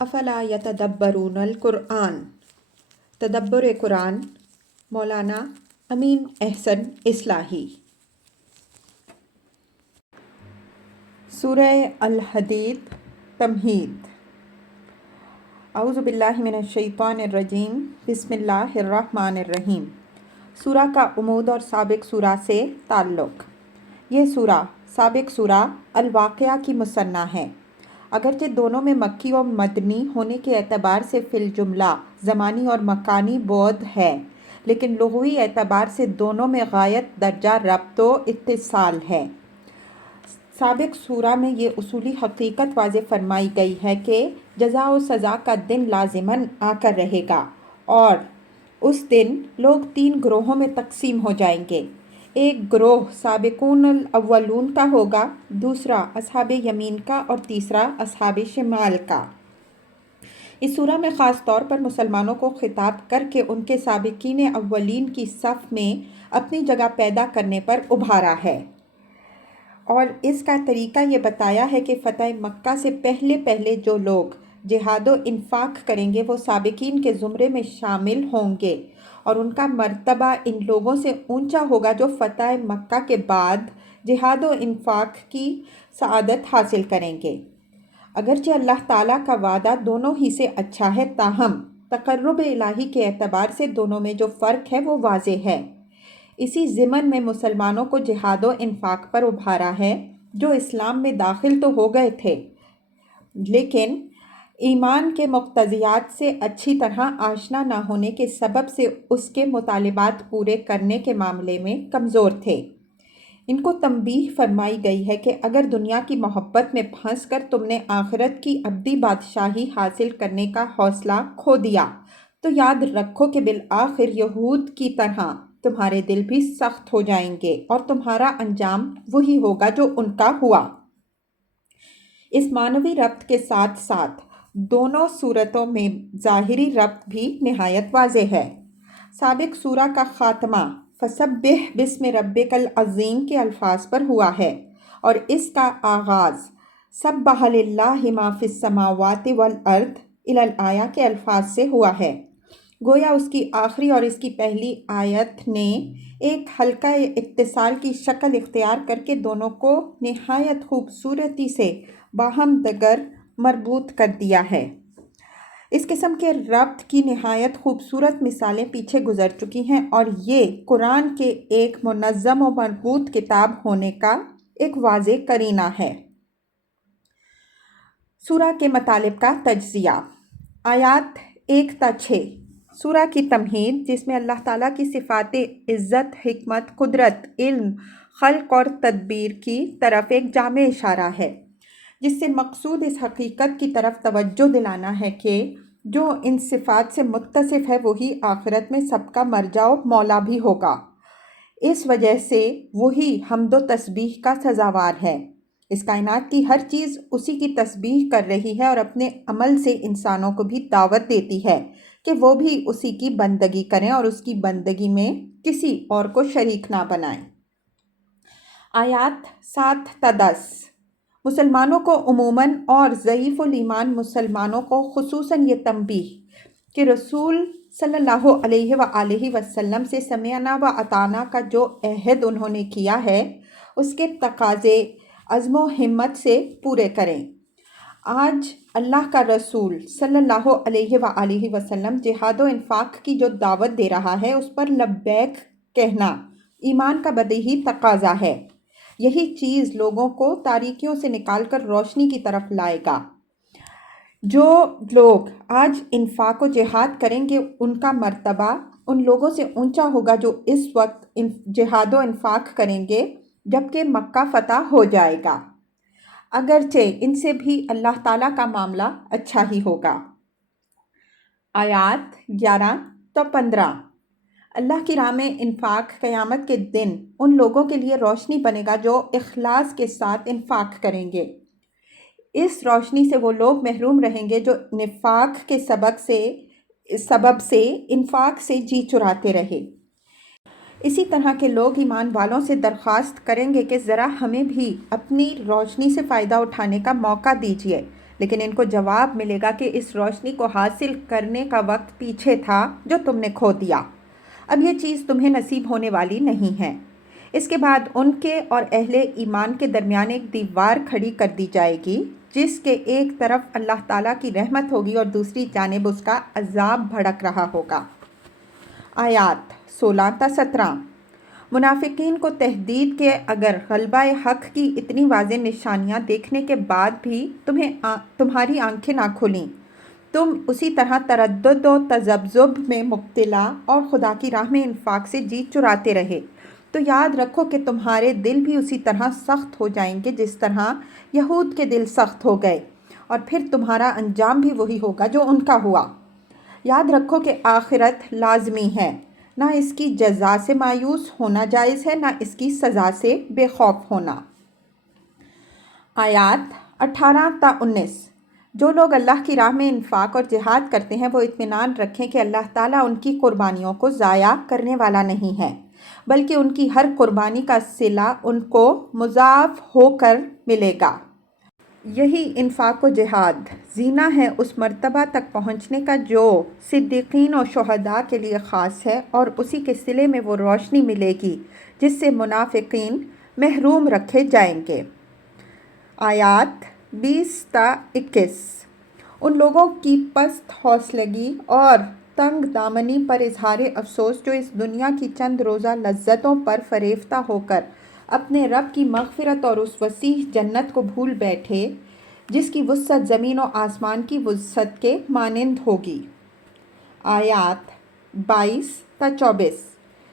افلا یتدبرون القرآن، تدبر قرآن، مولانا امین احسن اصلاحی۔ سورہ الحدید تمہید۔ اعوذ باللہ من الشیطان الرجیم، بسم اللہ الرحمن الرحیم۔ سورہ کا عمود اور سابق سورہ سے تعلق۔ یہ سورہ سابق سورہ الواقعہ کی مثنیٰ ہے۔ اگرچہ دونوں میں مکی و مدنی ہونے کے اعتبار سے فی الجملہ زمانی اور مکانی بعد ہے، لیکن لغوی اعتبار سے دونوں میں غایت درجہ ربط و اتصال ہے۔ سابق سورہ میں یہ اصولی حقیقت واضح فرمائی گئی ہے کہ جزا و سزا کا دن لازماً آ کر رہے گا، اور اس دن لوگ 3 گروہوں میں تقسیم ہو جائیں گے۔ ایک گروہ سابقون الاولون کا ہوگا، دوسرا اصحاب یمین کا، اور تیسرا اصحاب شمال کا۔ اس سورہ میں خاص طور پر مسلمانوں کو خطاب کر کے ان کے سابقین اولین کی صف میں اپنی جگہ پیدا کرنے پر ابھارا ہے، اور اس کا طریقہ یہ بتایا ہے کہ فتح مکہ سے پہلے جو لوگ جہاد و انفاق کریں گے وہ سابقین کے زمرے میں شامل ہوں گے، اور ان کا مرتبہ ان لوگوں سے اونچا ہوگا جو فتح مکہ کے بعد جہاد و انفاق کی سعادت حاصل کریں گے۔ اگرچہ اللہ تعالیٰ کا وعدہ دونوں ہی سے اچھا ہے، تاہم تقرب الہی کے اعتبار سے دونوں میں جو فرق ہے وہ واضح ہے۔ اسی ضمن میں مسلمانوں کو جہاد و انفاق پر ابھارا ہے، جو اسلام میں داخل تو ہو گئے تھے لیکن ایمان کے مقتضیات سے اچھی طرح آشنا نہ ہونے کے سبب سے اس کے مطالبات پورے کرنے کے معاملے میں کمزور تھے۔ ان کو تنبیہ فرمائی گئی ہے کہ اگر دنیا کی محبت میں پھنس کر تم نے آخرت کی ابدی بادشاہی حاصل کرنے کا حوصلہ کھو دیا تو یاد رکھو کہ بالآخر یہود کی طرح تمہارے دل بھی سخت ہو جائیں گے، اور تمہارا انجام وہی ہوگا جو ان کا ہوا۔ اس معنوی ربط کے ساتھ ساتھ دونوں صورتوں میں ظاہری ربط بھی نہایت واضح ہے۔ سابق سورہ کا خاتمہ فَسَبِّحْ بِاسْمِ رَبِّكَ الْعَظِيمِ کے الفاظ پر ہوا ہے، اور اس کا آغاز سَبَّحَ لِلَّهِ مَا فِي السَّمَاوَاتِ وَالْأَرْضِ الی الآیہ کے الفاظ سے ہوا ہے۔ گویا اس کی آخری اور اس کی پہلی آیت نے ایک حلقہ اتصال کی شکل اختیار کر کے دونوں کو نہایت خوبصورتی سے باہم دیگر مربوط کر دیا ہے۔ اس قسم کے ربط کی نہایت خوبصورت مثالیں پیچھے گزر چکی ہیں، اور یہ قرآن کے ایک منظم و مربوط کتاب ہونے کا ایک واضح قرینہ ہے۔ سورہ کے مطالب کا تجزیہ۔ آیات 1 تا 6۔ سورہ کی تمہید، جس میں اللہ تعالیٰ کی صفات عزت، حکمت، قدرت، علم، خلق اور تدبیر کی طرف ایک جامع اشارہ ہے، جس سے مقصود اس حقیقت کی طرف توجہ دلانا ہے کہ جو ان صفات سے متصف ہے وہی آخرت میں سب کا مرجع و مولا بھی ہوگا۔ اس وجہ سے وہی حمد و تسبیح کا سزاوار ہے۔ اس کائنات کی ہر چیز اسی کی تسبیح کر رہی ہے اور اپنے عمل سے انسانوں کو بھی دعوت دیتی ہے کہ وہ بھی اسی کی بندگی کریں اور اس کی بندگی میں کسی اور کو شریک نہ بنائیں۔ آیات 7 تا 10۔ مسلمانوں کو عموماً اور ضعیف الایمان مسلمانوں کو خصوصاً یہ تنبیہ کہ رسول صلی اللہ علیہ وآلہ وسلم سے سمعنا و اطعنا کا جو عہد انہوں نے کیا ہے اس کے تقاضے عزم و ہمت سے پورے کریں۔ آج اللہ کا رسول صلی اللہ علیہ وآلہ وسلم جہاد و انفاق کی جو دعوت دے رہا ہے اس پر لبیک کہنا ایمان کا بدیہی تقاضا ہے۔ یہی چیز لوگوں کو تاریکیوں سے نکال کر روشنی کی طرف لائے گا۔ جو لوگ آج انفاق و جہاد کریں گے ان کا مرتبہ ان لوگوں سے اونچا ہوگا جو اس وقت جہاد و انفاق کریں گے جبکہ مکہ فتح ہو جائے گا، اگرچہ ان سے بھی اللہ تعالیٰ کا معاملہ اچھا ہی ہوگا۔ آیات 11 تا 15۔ اللہ کی راہ میں انفاق قیامت کے دن ان لوگوں کے لیے روشنی بنے گا جو اخلاص کے ساتھ انفاق کریں گے۔ اس روشنی سے وہ لوگ محروم رہیں گے جو نفاق کے سبب سے انفاق سے جی چراتے رہے۔ اسی طرح کے لوگ ایمان والوں سے درخواست کریں گے کہ ذرا ہمیں بھی اپنی روشنی سے فائدہ اٹھانے کا موقع دیجیے، لیکن ان کو جواب ملے گا کہ اس روشنی کو حاصل کرنے کا وقت پیچھے تھا جو تم نے کھو دیا، اب یہ چیز تمہیں نصیب ہونے والی نہیں ہے۔ اس کے بعد ان کے اور اہل ایمان کے درمیان ایک دیوار کھڑی کر دی جائے گی، جس کے ایک طرف اللہ تعالیٰ کی رحمت ہوگی اور دوسری جانب اس کا عذاب بھڑک رہا ہوگا۔ آیات 16 تا 17۔ منافقین کو تہدید کے اگر غلبہ حق کی اتنی واضح نشانیاں دیکھنے کے بعد بھی تمہاری آنکھیں نہ کھلیں، تم اسی طرح تردد و تذبذب میں مبتلا اور خدا کی راہ میں انفاق سے جی چراتے رہے، تو یاد رکھو کہ تمہارے دل بھی اسی طرح سخت ہو جائیں گے جس طرح یہود کے دل سخت ہو گئے، اور پھر تمہارا انجام بھی وہی ہوگا جو ان کا ہوا۔ یاد رکھو کہ آخرت لازمی ہے، نہ اس کی جزا سے مایوس ہونا جائز ہے، نہ اس کی سزا سے بے خوف ہونا۔ آیات 18 تا 19۔ جو لوگ اللہ کی راہ میں انفاق اور جہاد کرتے ہیں وہ اطمینان رکھیں کہ اللہ تعالیٰ ان کی قربانیوں کو ضائع کرنے والا نہیں ہے، بلکہ ان کی ہر قربانی کا صلہ ان کو مضاعف ہو کر ملے گا۔ یہی انفاق و جہاد زینہ ہے اس مرتبہ تک پہنچنے کا جو صدیقین و شہداء کے لیے خاص ہے، اور اسی کے صلے میں وہ روشنی ملے گی جس سے منافقین محروم رکھے جائیں گے۔ آیات 20 تا 21۔ ان لوگوں کی پست حوصلگی اور تنگ دامنی پر اظہار افسوس جو اس دنیا کی چند روزہ لذتوں پر فریفتہ ہو کر اپنے رب کی مغفرت اور اس وسیع جنت کو بھول بیٹھے جس کی وسعت زمین و آسمان کی وسعت کے مانند ہوگی۔ آیات 22 تا 24۔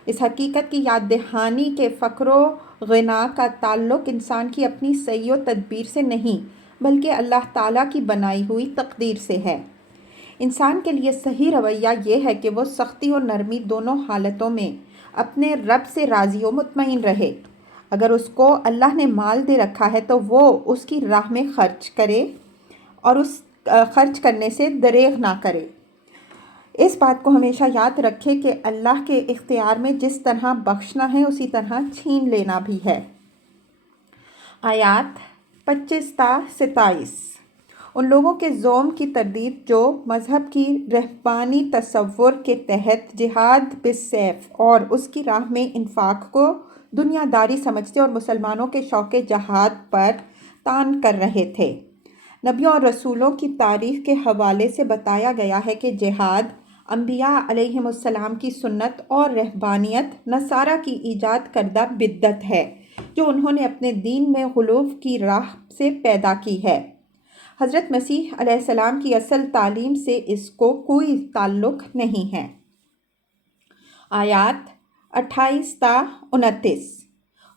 اس حقیقت کی یاد دہانی کے فقر و غنا کا تعلق انسان کی اپنی سعی و تدبیر سے نہیں بلکہ اللہ تعالیٰ کی بنائی ہوئی تقدیر سے ہے۔ انسان کے لیے صحیح رویہ یہ ہے کہ وہ سختی اور نرمی دونوں حالتوں میں اپنے رب سے راضی و مطمئن رہے۔ اگر اس کو اللہ نے مال دے رکھا ہے تو وہ اس کی راہ میں خرچ کرے اور اس خرچ کرنے سے دریغ نہ کرے۔ اس بات کو ہمیشہ یاد رکھے کہ اللہ کے اختیار میں جس طرح بخشنا ہے اسی طرح چھین لینا بھی ہے۔ آیات 25 تا 27۔ ان لوگوں کے زوم کی تردید جو مذہب کی رہبانی تصور کے تحت جہاد بالسیف اور اس کی راہ میں انفاق کو دنیا داری سمجھتے اور مسلمانوں کے شوق جہاد پر تان کر رہے تھے۔ نبیوں اور رسولوں کی تاریخ کے حوالے سے بتایا گیا ہے کہ جہاد انبیاء علیہم السلام کی سنت اور رہبانیت نصارہ کی ایجاد کردہ بدعت ہے جو انہوں نے اپنے دین میں غلو کی راہ سے پیدا کی ہے۔ حضرت مسیح علیہ السلام کی اصل تعلیم سے اس کو کوئی تعلق نہیں ہے۔ آیات 28 تا 29۔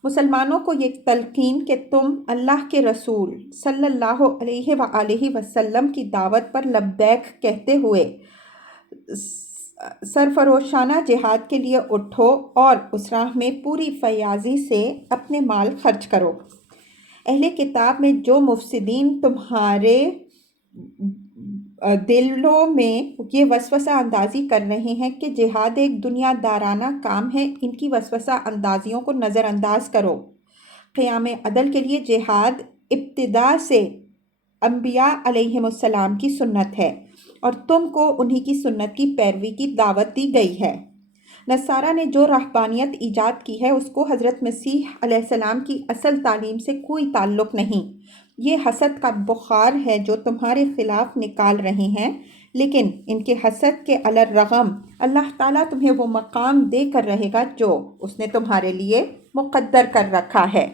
مسلمانوں کو یہ تلقین کہ تم اللہ کے رسول صلی اللہ علیہ وآلہ وسلم کی دعوت پر لبیک کہتے ہوئے سرفروشانہ جہاد کے لیے اٹھو اور اس راہ میں پوری فیاضی سے اپنے مال خرچ کرو۔ اہل کتاب میں جو مفسدین تمہارے دلوں میں یہ وسوسہ اندازی کر رہے ہیں کہ جہاد ایک دنیا دارانہ کام ہے، ان کی وسوسہ اندازیوں کو نظر انداز کرو۔ قیام عدل کے لیے جہاد ابتدا سے انبیاء علیہم السلام کی سنت ہے اور تم کو انہی کی سنت کی پیروی کی دعوت دی گئی ہے۔ نصارہ نے جو رہبانیت ایجاد کی ہے اس کو حضرت مسیح علیہ السلام کی اصل تعلیم سے کوئی تعلق نہیں۔ یہ حسد کا بخار ہے جو تمہارے خلاف نکال رہے ہیں، لیکن ان کے حسد کے علی الرغم اللہ تعالیٰ تمہیں وہ مقام دے کر رہے گا جو اس نے تمہارے لیے مقدر کر رکھا ہے۔